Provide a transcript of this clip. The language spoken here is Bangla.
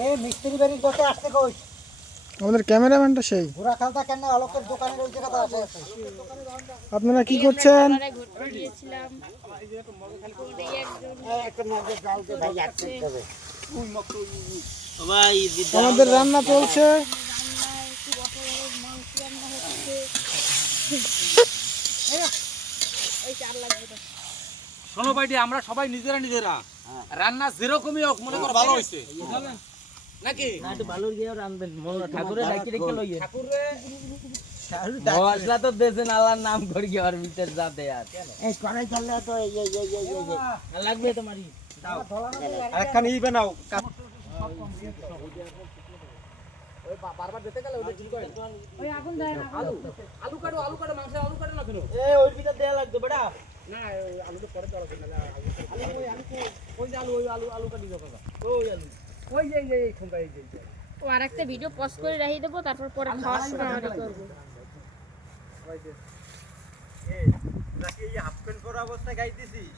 এই মিস্ত্রি বাড়ির কাছে আসতে কই আমাদের ক্যামেরাম্যানটা সেই ঘোরা খালটা কেন আলোকের দোকানের ওই জায়গাতে আছে আপনারা কি করছেন? আমাদের রান্না চলছে। শোনো ভাইটি, আমরা সবাই নিজেরা রান্না যেরকমই হোক মনে করো ভালো হয়েছে নাকি? একটু ভালোর গিয়ে রাঁধবেন ঠাকুরের ডাকি রেখে লইয়ে ঠাকুরে মশলা তো দেশেন আল্লাহর নাম করি কি আর ভিতর যাতে আর এই কড়াই চললে তো এই লাগবে তোমারই আরেকখান ই বানাও। ওই বারবার যেতে গেলে ওটা কি করে? ওই আগুন দেয় না আলু কাটো মাংস আলু কাটো না কেন? এ ওই ভিতর দেয়া লাগবে বেটা না আলু তো পরে দেওয়া লাগবে না। ওই যে আলু কাটি দাও কাকা। ওই আলু ওই যে এই খোঙ্গা এই যে ও আরেকটা ভিডিও পোস্ট করে রাখি দেবো, তারপর পরে খাওয়ার সময় আমরা করব। ওই যে নাকি এই হাফ প্যান্ট পরা অবস্থায় গাইতেছিস?